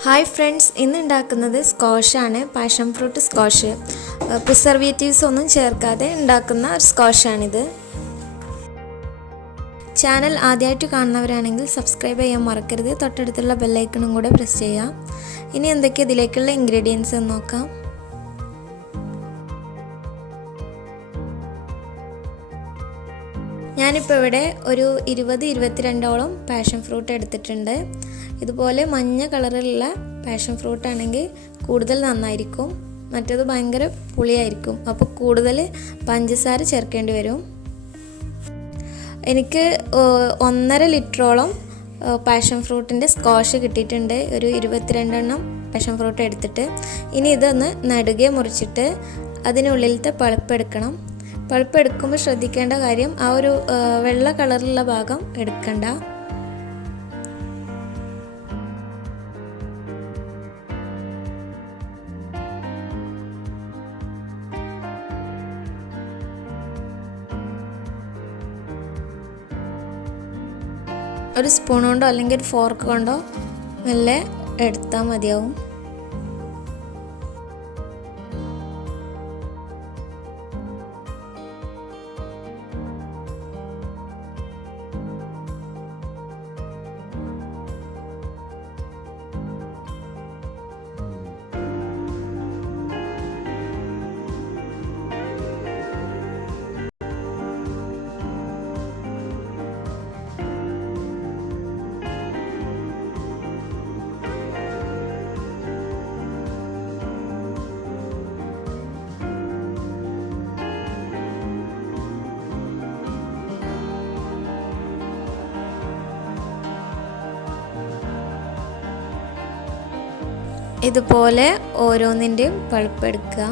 Hi friends, ഇന്ന് ഉണ്ടാക്കുന്നത് സ്ക്വാഷാണ്. Passion fruit squash. പ്രിസർവേറ്റീവ്സ് ഒന്നും ചേർക്കാതെ ഉണ്ടാക്കുന്ന ഒരു സ്ക്വാഷാണിത്. ചാനൽ ആദ്യമായിട്ട് കാണുന്നവരാണെങ്കിൽ സബ്സ്ക്രൈബ് ചെയ്യാൻ മറക്കരുത്. തൊട്ടടുത്തുള്ള ബെല്ലൈക്കണും കൂടെ പ്രസ് ചെയ്യാം. ഇനി എന്തൊക്കെ ഇതിലേക്കുള്ള ഇൻഗ്രീഡിയൻസ് എന്ന് നോക്കാം. ഞാനിപ്പോൾ ഇവിടെ ഒരു 20-22ഓളം പാഷൻ ഫ്രൂട്ട് എടുത്തിട്ടുണ്ട്. ഇതുപോലെ മഞ്ഞ കളറിലുള്ള പാഷൻ ഫ്രൂട്ട് ആണെങ്കിൽ കൂടുതൽ നന്നായിരിക്കും. മറ്റേത് ഭയങ്കര പുളിയായിരിക്കും, അപ്പോൾ കൂടുതൽ പഞ്ചസാര ചേർക്കേണ്ടി വരും. എനിക്ക് 1.5 ലിറ്ററോളം പാഷൻ ഫ്രൂട്ടിൻ്റെ സ്ക്വാഷ് കിട്ടിയിട്ടുണ്ട്. ഒരു 22 പാഷൻ ഫ്രൂട്ട് എടുത്തിട്ട് ഇനി ഇതൊന്ന് നടുകെ മുറിച്ചിട്ട് അതിനുള്ളിലത്തെ പൾപ്പ് എടുക്കണം. പൾപ്പ് എടുക്കുമ്പോൾ ശ്രദ്ധിക്കേണ്ട കാര്യം, ആ ഒരു വെള്ള കളറിലുള്ള ഭാഗം എടുക്കണ്ട. ഒരു സ്പൂൺ കൊണ്ടോ അല്ലെങ്കിൽ ഒരു ഫോർക്ക് കൊണ്ടോ മെല്ലെ എടുത്താൽ മതിയാവും. ഇതുപോലെ ഓരോന്നിൻ്റെയും പൾപ്പ് എടുക്കുക.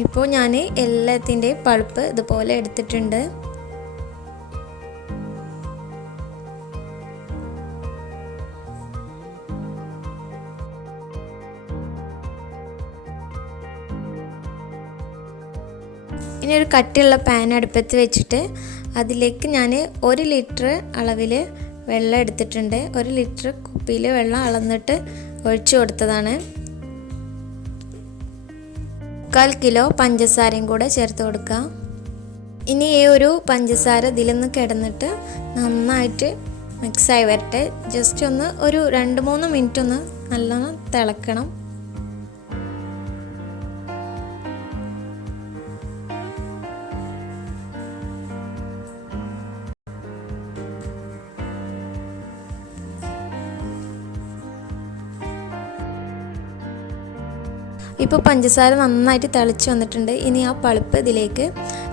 ഇപ്പോൾ ഞാൻ എല്ലാത്തിൻ്റെയും പൾപ്പ് ഇതുപോലെ എടുത്തിട്ടുണ്ട്. ഇനി ഒരു കട്ടിയുള്ള പാൻ അടുപ്പത്ത് വെച്ചിട്ട് അതിലേക്ക് ഞാൻ 1 ലിറ്റർ അളവിൽ വെള്ളം എടുത്തിട്ടുണ്ട്. 1 ലിറ്റർ കുപ്പിയിൽ വെള്ളം അളന്നിട്ട് ഒഴിച്ചു കൊടുത്തതാണ്. 1/4 കിലോ പഞ്ചസാരയും കൂടെ ചേർത്ത് കൊടുക്കുക. ഇനി ഈ ഒരു പഞ്ചസാര ഇതിലൊന്ന് കിടന്നിട്ട് നന്നായിട്ട് മിക്സായി വരട്ടെ. ജസ്റ്റ് ഒന്ന് ഒരു 2-3 മിനിറ്റ് ഒന്ന് നല്ലോണം തിളക്കണം. ഇപ്പോൾ പഞ്ചസാര നന്നായിട്ട് തിളച്ച് വന്നിട്ടുണ്ട്. ഇനി ആ പൾപ്പ് ഇതിലേക്ക്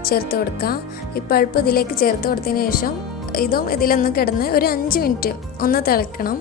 ചേർത്ത് കൊടുക്കാം. ഈ പൾപ്പ് ഇതിലേക്ക് ചേർത്ത് കൊടുത്തതിന് ശേഷം ഇതും ഇതിലൊന്ന് കിടന്ന് ഒരു 5 മിനിറ്റ് ഒന്ന് തിളക്കണം.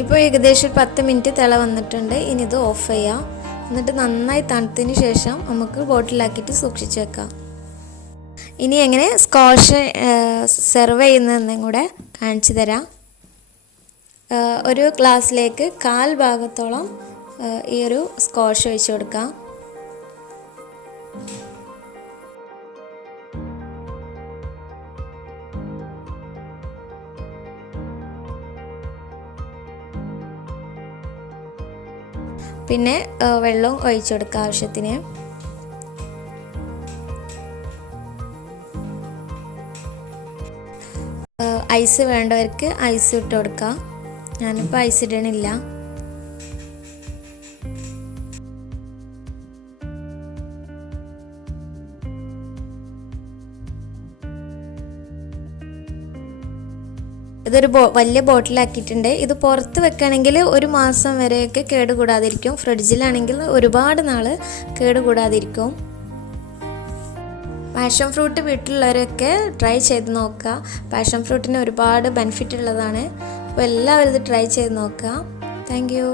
ഇപ്പോൾ ഏകദേശം 10 മിനിറ്റ് തിള വന്നിട്ടുണ്ട്. ഇനി ഇത് ഓഫ് ചെയ്യാം. എന്നിട്ട് നന്നായി തണുത്തതിന് ശേഷം നമുക്ക് ബോട്ടിലാക്കിയിട്ട് സൂക്ഷിച്ച് വെക്കാം. ഇനി എങ്ങനെ സ്ക്വാഷ് സെർവ് ചെയ്യുന്നതെന്നും കൂടെ കാണിച്ചു തരാം. ഒരു ഗ്ലാസ്സിലേക്ക് 1/4 ഭാഗത്തോളം ഈ ഒരു സ്ക്വാഷ് ഒഴിച്ച് കൊടുക്കാം. പിന്നെ വെള്ളം ഒഴിച്ചു കൊടുക്കുക ആവശ്യത്തിന്. ഐസ് വേണ്ടവർക്ക് ഐസ് ഇട്ട് കൊടുക്കാം. ഞാനിപ്പോൾ ഐസ് ഇടണില്ല. ഇതൊരു വലിയ ബോട്ടിലാക്കിയിട്ടുണ്ട്. ഇത് പുറത്ത് വെക്കുകയാണെങ്കിൽ 1 മാസം വരെയൊക്കെ കേടുകൂടാതിരിക്കും. ഫ്രിഡ്ജിലാണെങ്കിൽ ഒരുപാട് നാൾ കേടുകൂടാതിരിക്കും. പാഷൻ ഫ്രൂട്ട് വീട്ടിലുള്ളവരൊക്കെ ട്രൈ ചെയ്ത് നോക്കുക. പാഷൻ ഫ്രൂട്ടിന് ഒരുപാട് ബെനിഫിറ്റ് ഉള്ളതാണ്. അപ്പോൾ എല്ലാവരും ഇത് ട്രൈ ചെയ്ത് നോക്കുക. Thank you.